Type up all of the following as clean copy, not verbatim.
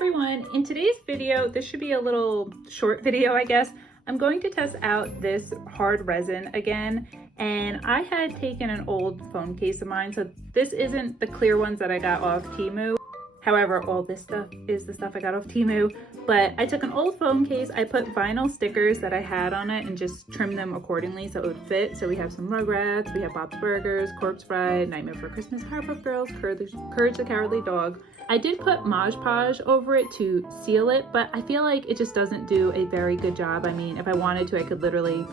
everyone, in today's video, this should be a little short video, I guess. I'm going to test out this hard resin again, and I had taken an old phone case of mine, so this isn't the clear ones that I got off Temu. However, all this stuff is the stuff I got off Temu, but I took an old phone case, I put vinyl stickers that I had on it and just trimmed them accordingly so it would fit. So we have some Rugrats, we have Bob's Burgers, Corpse Bride, Nightmare Before Christmas, Powerpuff Girls, Courage the Cowardly Dog. I did put Mod Podge over it to seal it, but I feel like it just doesn't do a very good job. I mean, if I wanted to, I could literally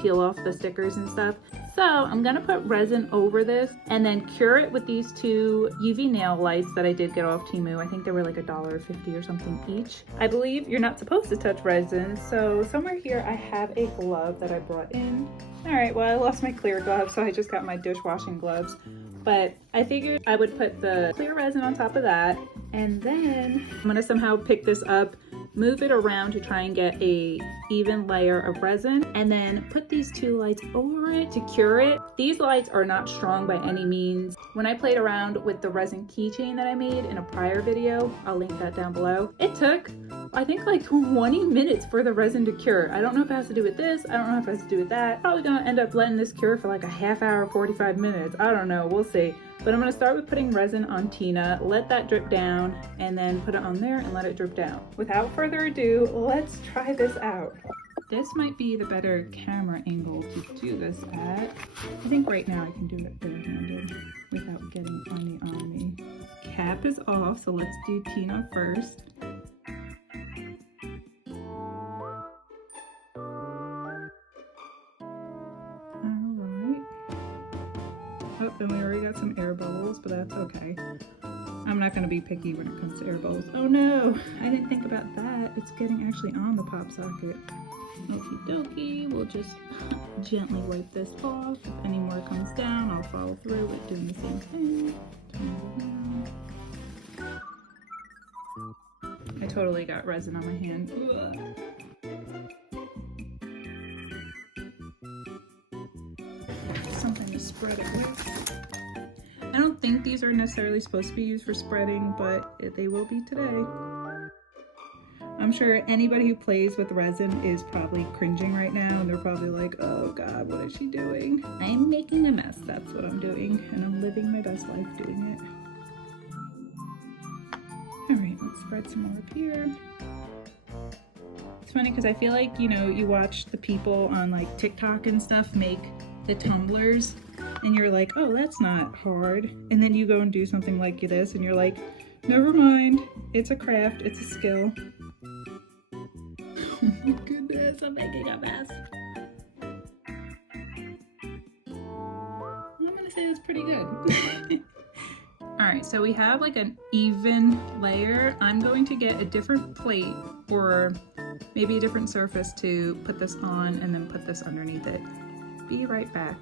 peel off the stickers and stuff. So I'm gonna put resin over this and then cure it with these two UV nail lights that I did get off Temu. I think they were like $1.50 or something each. I believe you're not supposed to touch resin. So somewhere here I have a glove that I brought in. All right, well, I lost my clear glove, so I just got my dishwashing gloves. But I figured I would put the clear resin on top of that, and then I'm gonna somehow pick this up, move it around to try and get a even layer of resin, and then put these two lights over it to cure it. These lights are not strong by any means. When I played around with the resin keychain that I made in a prior video, I'll link that down below, it took, I think, like 20 minutes for the resin to cure. I don't know if it has to do with this, I don't know if it has to do with that. Probably gonna end up letting this cure for like a half hour, 45 minutes. I don't know, we'll see. But I'm gonna start with putting resin on Tina, let that drip down, and then put it on there and let it drip down. Without further ado, let's try this out. This might be the better camera angle to do this at. I think right now I can do it barehanded without getting on me. Cap is off, so let's do Tina first. Oh, and we already got some air bubbles, but that's okay. I'm not gonna be picky when it comes to air bubbles. Oh no, I didn't think about that. It's getting actually on the pop socket. Okie dokie, we'll just gently wipe this off. If any more comes down, I'll follow through with doing the same thing. I totally got resin on my hand. Ugh. Something to spread it with. I don't think these are necessarily supposed to be used for spreading, but they will be today. I'm sure anybody who plays with resin is probably cringing right now, and they're probably like, oh God, what is she doing? I'm making a mess, that's what I'm doing, and I'm living my best life doing it. All right, let's spread some more up here. It's funny because I feel like, you know, you watch the people on like TikTok and stuff make the tumblers and you're like, oh, that's not hard, and then you go and do something like this and you're like, never mind, it's a craft, it's a skill. Oh my goodness, I'm making a mess. I'm gonna say that's pretty good. All right, so we have like an even layer. I'm going to get a different plate or maybe a different surface to put this on and then put this underneath it. Be right back.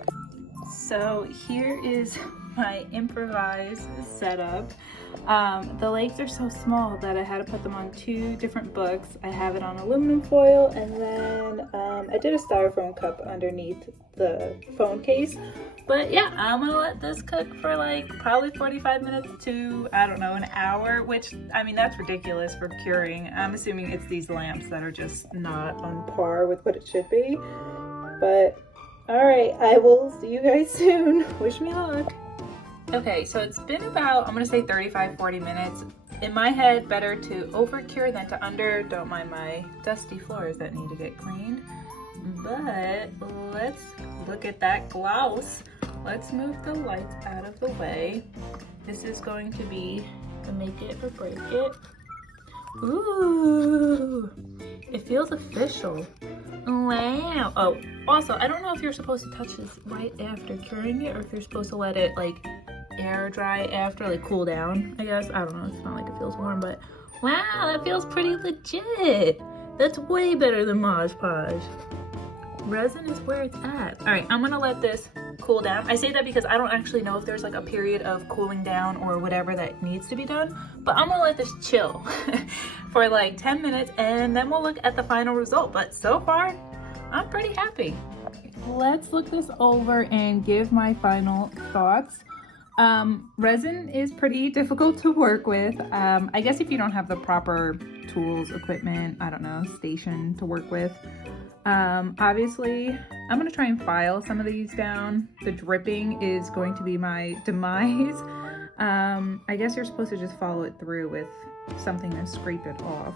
So here is my improvised setup. The legs are so small that I had to put them on two different books. I have it on aluminum foil, and then I did a styrofoam cup underneath the phone case. But yeah, I'm gonna let this cook for like probably 45 minutes to, I don't know, an hour, which, I mean, that's ridiculous for curing. I'm assuming it's these lamps that are just not on par with what it should be. But all right, I will see you guys soon. Wish me luck. Okay, so it's been about, I'm gonna say 35-40 minutes. In my head, better to over cure than to under. Don't mind my dusty floors that need to get cleaned. But let's look at that gloss. Let's move the lights out of the way. This is going to be a make it or break it. Ooh, it feels official. Wow. Oh, also, I don't know if you're supposed to touch this right after curing it or if you're supposed to let it like air dry after, like cool down, I guess. I don't know, it's not like it feels warm, but wow, that feels pretty legit. That's way better than Mod Podge. Resin is where it's at. All right, I'm gonna let this cool down. I say that because I don't actually know if there's like a period of cooling down or whatever that needs to be done, but I'm gonna let this chill for like 10 minutes and then we'll look at the final result. But so far, I'm pretty happy. Let's look this over and give my final thoughts. Resin is pretty difficult to work with. I guess if you don't have the proper tools, equipment, I don't know, station to work with. Obviously, I'm going to try and file some of these down. The dripping is going to be my demise. I guess you're supposed to just follow it through with something to scrape it off.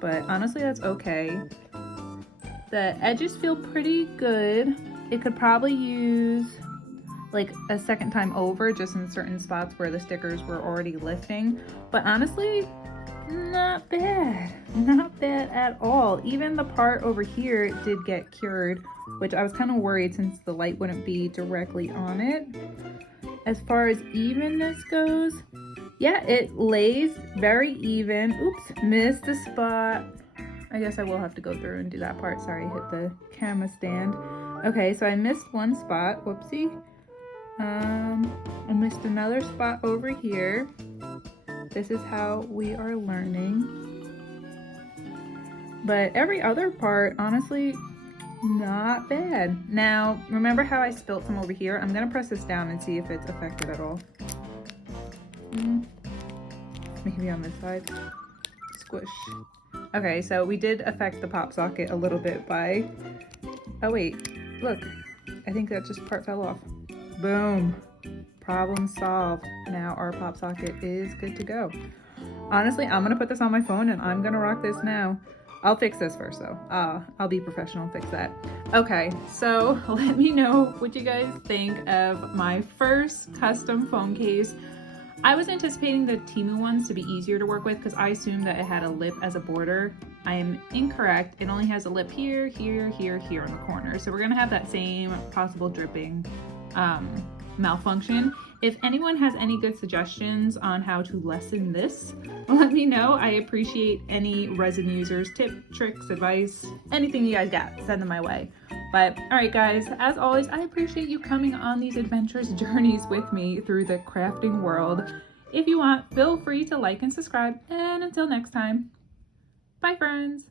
But honestly, that's okay. The edges feel pretty good. It could probably use like a second time over just in certain spots where the stickers were already lifting. But honestly, not bad. Not bad at all. Even the part over here did get cured, which I was kind of worried since the light wouldn't be directly on it. As far as evenness goes, yeah, it lays very even. Oops, missed a spot. I guess I will have to go through and do that part. Sorry, I hit the camera stand. Okay, so I missed one spot. Whoopsie. I missed another spot over here. This is how we are learning. But every other part, honestly, not bad. Now, remember how I spilt some over here? I'm gonna press this down and see if it's affected at all. Maybe on this side. Squish. Okay, so we did affect the pop socket a little bit by... Oh wait, look. I think that just part fell off. Boom. Problem solved. Now our pop socket is good to go. Honestly, I'm gonna put this on my phone and I'm gonna rock this now. I'll fix this first though. I'll be professional and fix that. Okay, so let me know what you guys think of my first custom phone case. I was anticipating the Temu ones to be easier to work with because I assumed that it had a lip as a border. I am incorrect. It only has a lip here, here, here, here in the corner. So we're gonna have that same possible dripping malfunction. If anyone has any good suggestions on how to lessen this, let me know. I appreciate any resin users, tip, tricks, advice, anything you guys got, send them my way. But all right guys, as always, I appreciate you coming on these adventurous journeys with me through the crafting world. If you want, feel free to like and subscribe, and until next time, bye friends.